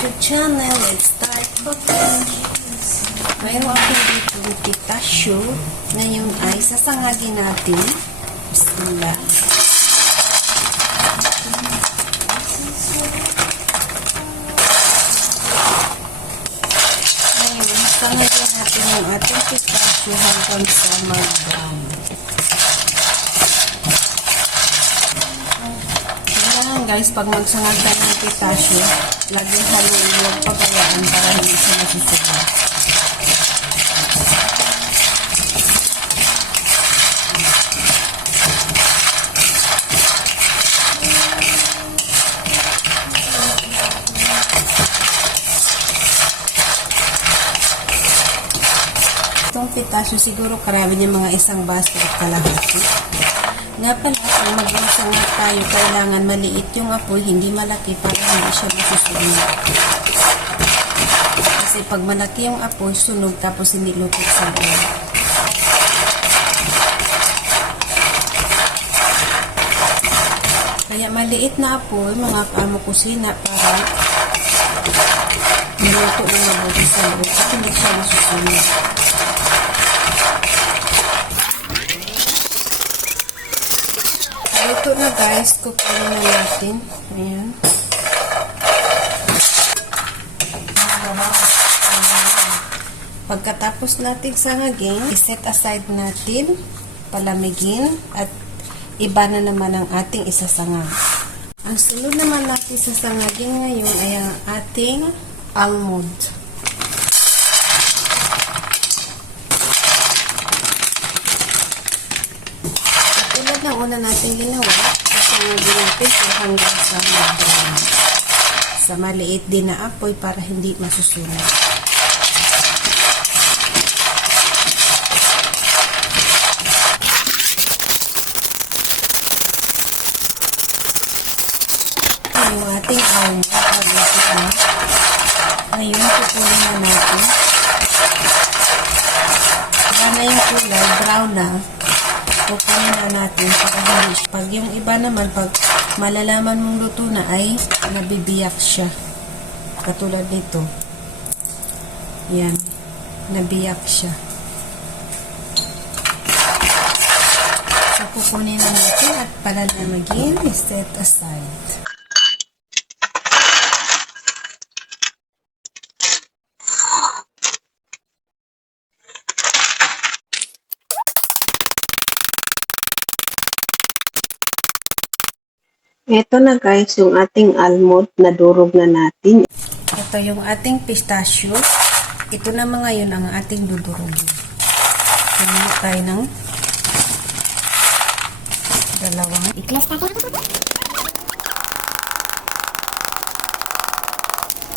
YouTube channel. Let's start cooking. Mayroon ako dito ng pitasyo. Ngayon ay sasangagin natin. Bismillah. Ngayon, sangagin natin yung ating pitasyo hanggang sa mag-brown. Guys, pag magsangag ka ng pitasyo, laging haluin, huwag pabayaan para hindi siya masusunog. Itong pitasyo siguro karami niya mga isang baso at kalahati. Nga pala, kung mag-sangag tayo, kailangan maliit yung apoy, hindi malaki para hindi siya masusunog. Kasi pag malaki yung apoy, sunog tapos hindi lutok sa loob. Kaya maliit na apoy, mga kamo-kusina para niluto ng mabuti sa loob at hindi siya masusunog. Ito na guys, kukunin na natin. Ayan. Pagkatapos natin sangagin, iset aside natin, palamigin, at iba na naman ang ating isasangag. Ang sunod naman natin sasangagin ngayon ay ang ating almond. Na una natin ginawa, sasangagin natin ito hanggang sa mag-brown. Sa maliit din na apoy para hindi masusunog. Yung ating almond, ngayon kukunin na natin. Iba na yung kulay, brown na. Kukunin na natin para hindi. Pag yung iba naman, pag malalaman mong luto na ay nabibiyak siya. Katulad nito. Yan. Nabiyak siya. So, kukunin na natin at palalamagin. Set aside. Ito na guys, yung ating almond na durog na natin. Ito yung ating pistachio. Ito na mga yun ang ating dudurugin. Kaya tayo ng dalawang iklas.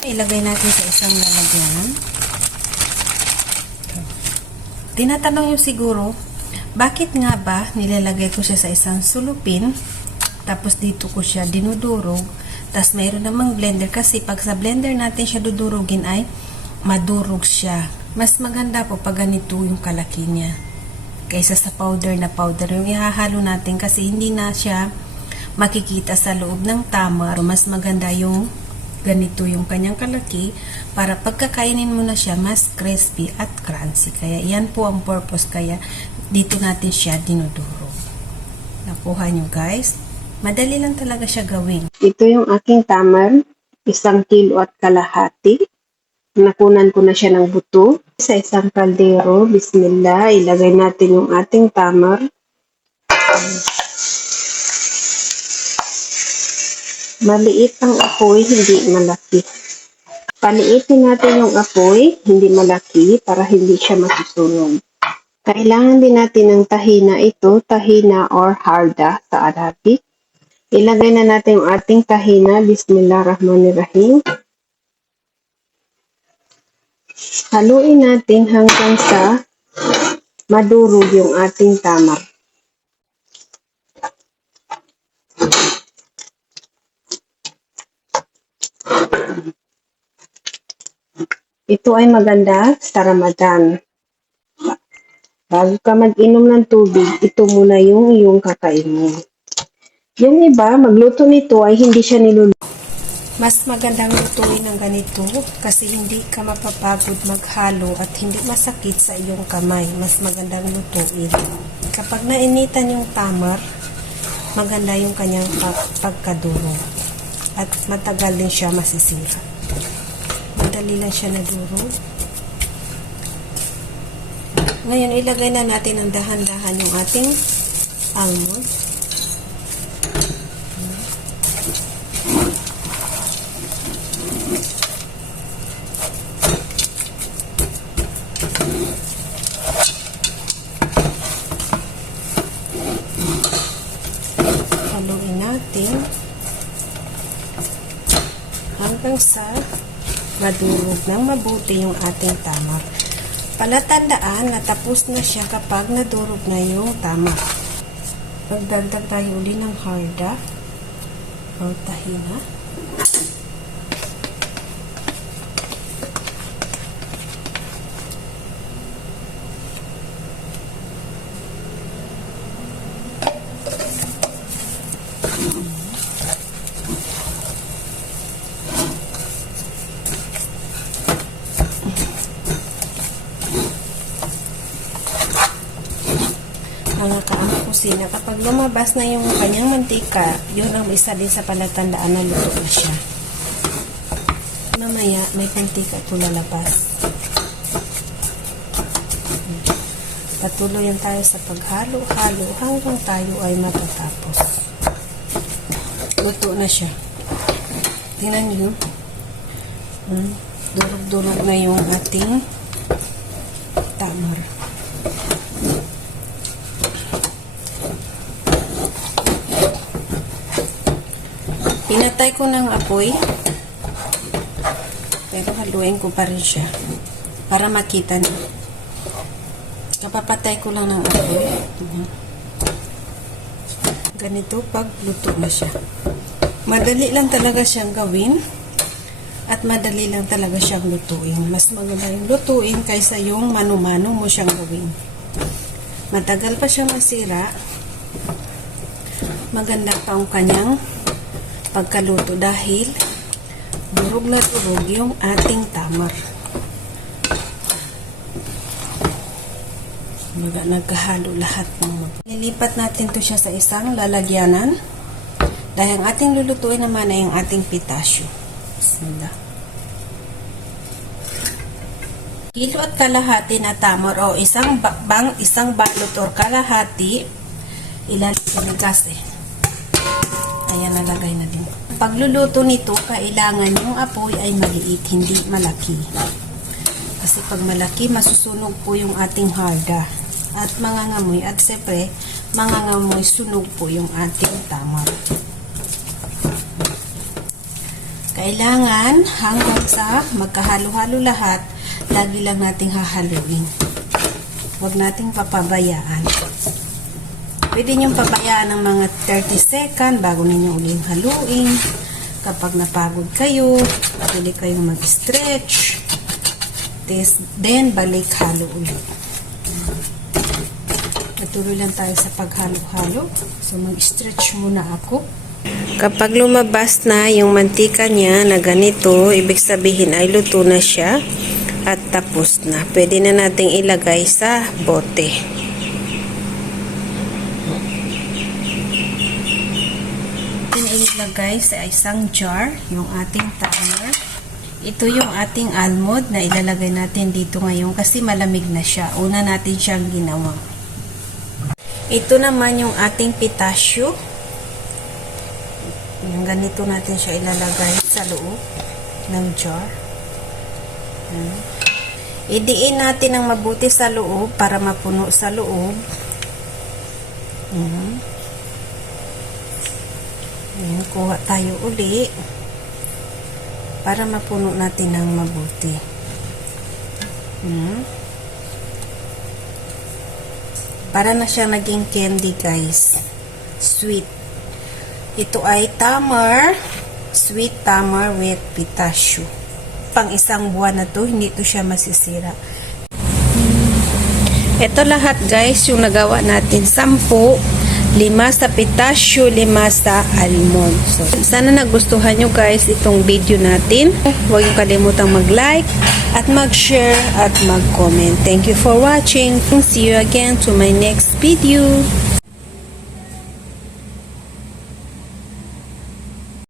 Ilagay natin sa isang lalagyan. Tinatanong nyo siguro, bakit nga ba nilalagay ko siya sa isang sulupin? Tapos dito ko siya dinudurog. Tapos mayroon namang blender kasi pag sa blender natin siya dudurugin ay madurog siya. Mas maganda po pag ganito yung kalaki niya. Kaysa sa powder na powder. Yung ihahalo natin kasi hindi na siya makikita sa loob ng tama. Mas maganda yung ganito yung kanyang kalaki para pagkakainin mo na siya mas crispy at crunchy. Kaya yan po ang purpose. Kaya dito natin siya dinudurog. Nakuha nyo guys. Madali lang talaga siya gawin. Ito yung aking tamar, 1 kilo at kalahati. Nakunan ko na siya ng buto. Sa isang kaldero, bismillah, ilagay natin yung ating tamar. Maliit ang apoy, hindi malaki. Paliitin natin yung apoy, hindi malaki, para hindi siya masusunog. Kailangan din natin ng tahina ito, tahina or harda sa Arabic. Ilagay na natin yung ating tahina. Bismillahirrahmanirrahim. Haluin natin hanggang sa madurog yung ating tamar. Ito ay maganda sa Ramadan. Bago ka mag-inom ng tubig, ito muna yung iyong kakainin. Yung iba, magluto nito ay hindi siya niluluto. Mas magandang lutuin ng ganito kasi hindi ka mapapagod maghalo at hindi masakit sa iyong kamay. Mas magandang lutuin. Kapag nainitan yung tamar, maganda yung kanyang pagkadurog. At matagal din siya masisira. Madali lang siya nadurog. Ngayon, ilagay na natin ng dahan-dahan yung ating almond. Haluin natin hanggang sa madurog ng mabuti yung ating tamar. Palatandaan na tapos na siya kapag nadurog na yung tamar. Magdagdag tayo uli ng harda o tahina. Mga kaamang kusina, kapag lumabas na yung kanyang mantika, yun ang isa din sa palatandaan na luto na siya. Mamaya, may mantika ito lalabas. Patuloy yan tayo sa paghalo-halo hanggang tayo ay matatapos. Luto na siya. Tingnan nyo. Durog-durog na yung ating tamar. Pinatay ko ng apoy, pero haluin ko pa rin siya para makita niyo. Kapapatay ko lang ng apoy. Ganito pag luto na siya. Madali lang talaga siyang gawin at madali lang talaga siyang lutuin. Mas maganda yung lutuin kaysa yung mano-mano mo siyang gawin. Matagal pa siya masira. Maganda pa ang kanyang pagkaluto dahil durog na durog yung ating tamar. Nagkahalo lahat ng Lilipat natin to siya sa isang lalagyanan dahil ang ating lulutuin naman ay ang ating pitasyo. Bismillah. Kilo at kalahati na tamar o isang balot or kalahati ilalagay ng gas Ayan, nalagay na din. Pagluluto nito, kailangan yung apoy ay maliit, hindi malaki. Kasi pag malaki, masusunog po yung ating harda. At mangangamoy. At siyempre, mangangamoy, sunog po yung ating tamar. Kailangan, hanggang sa magkahalo-halo lahat, lagi lang nating hahaluin. Huwag nating papabayaan. Pwede niyong pabayaan ng mga 30 second bago ninyo uling haluin. Kapag napagod kayo, pwede kayong mag-stretch. Then, balik halo ulit. Patuloy lang tayo sa paghalo-halo. So, mag-stretch muna ako. Kapag lumabas na yung mantika niya na ganito, ibig sabihin ay luto na siya at tapos na. Pwede na nating ilagay sa bote. Ilagay sa isang jar yung ating tamar. Ito yung ating almond na ilalagay natin dito ngayon kasi malamig na siya. Una natin siyang ginawa. Ito naman yung ating pitasyo. Yung ganito natin siya ilalagay sa loob ng jar. Idiin natin ng mabuti sa loob para mapuno sa loob. Ayan, kuha tayo uli para mapuno natin ng mabuti. Para na siya naging candy, guys. Sweet. Ito ay tamar, sweet tamar with pitasyo. Pang isang buwan na to, hindi to siya masisira. Ito lahat, guys, yung nagawa natin. 10 5 sa pitasyo, 5 sa almond. So, sana nagustuhan nyo guys itong video natin. Huwag yung kalimutang mag-like at mag-share at mag-comment. Thank you for watching. See you again to my next video.